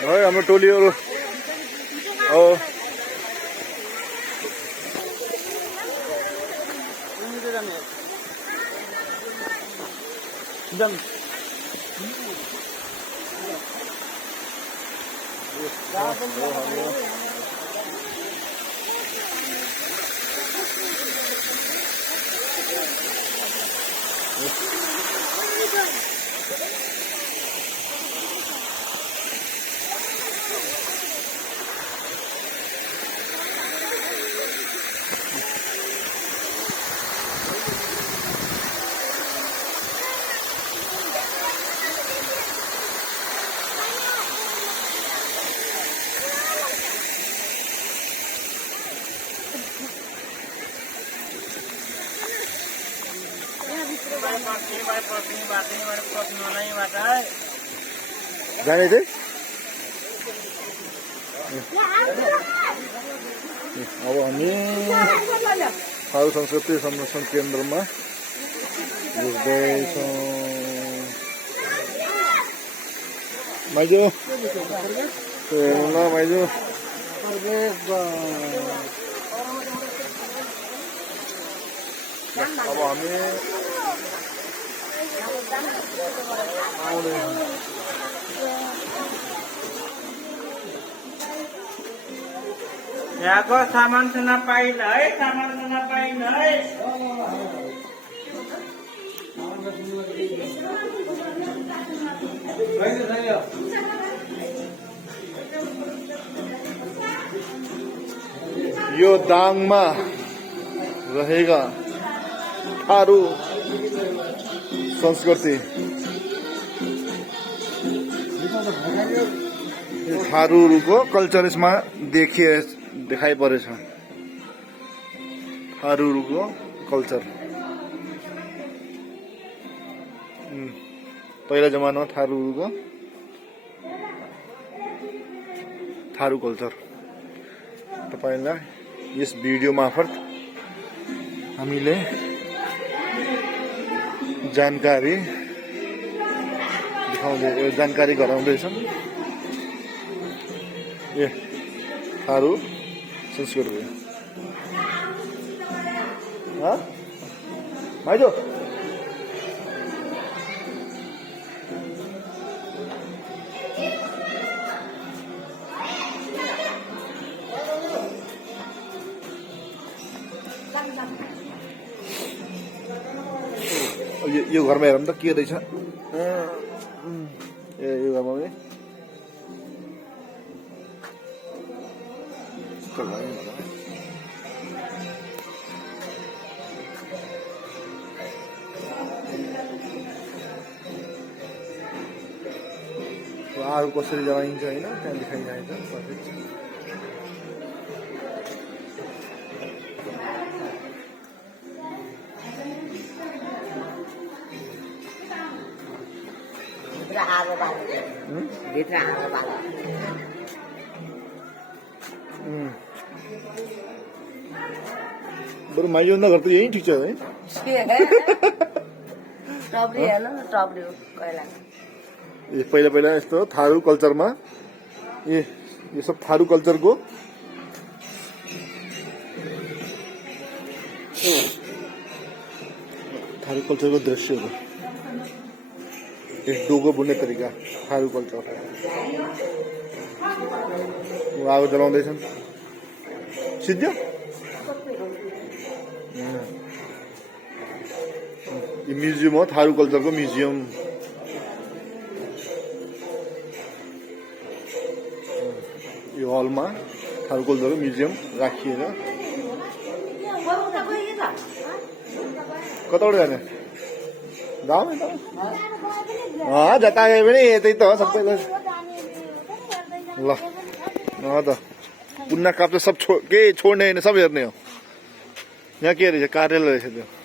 है हाम्रो टोलीहरू हो जाने चाहिँ अब हामी थारू संस्कृति संरक्षण केन्द्रमा बुझ्दैछौँ। माइजू ल माइजू अब हामी यहाँको सामान सुन्न पाइन है, सामान सुन्न पाइन है। यो दाङमा रहेका थारू संस्कृति थारूहरूको कल्चर यसमा देखाइ परेछ। थारूहरूको कल्चर पहिला जमानामा थारूहरूको थारू कल्चर तपाईलाई यस भिडियो मार्फत हामीले जानकारी जानकारी गराउँदैछौँ। ए थारू संस्कृति माइजो यो घरमा हेरौँ त के रहेछ। ए यो घरमा पनि आगो कसरी जलाइन्छ होइन त्यहाँ देखाइरहेको छ। बरु माइजोभन्दा घर त यही ठिक छ है। पहिला पहिला यस्तो थारू कल्चरमा यो सब थारू कल्चरको दृश्यहरू डोगो बुन्ने तरिका थारू कल्चर आगो जलाउँदैछन्। सिद्धियो यो म्युजियम हो थारू कल्चरको म्युजियम। यो हलमा थारू कल्चरको म्युजियम राखिएर कताबाट जाने जाऊ जता गए पनि यतै त हो सबैलाई। ल त पुन्ना काप्चा सब केही छोड्ने होइन सब हेर्ने हो। यहाँ के रहेछ कार्यालय रहेछ त्यो।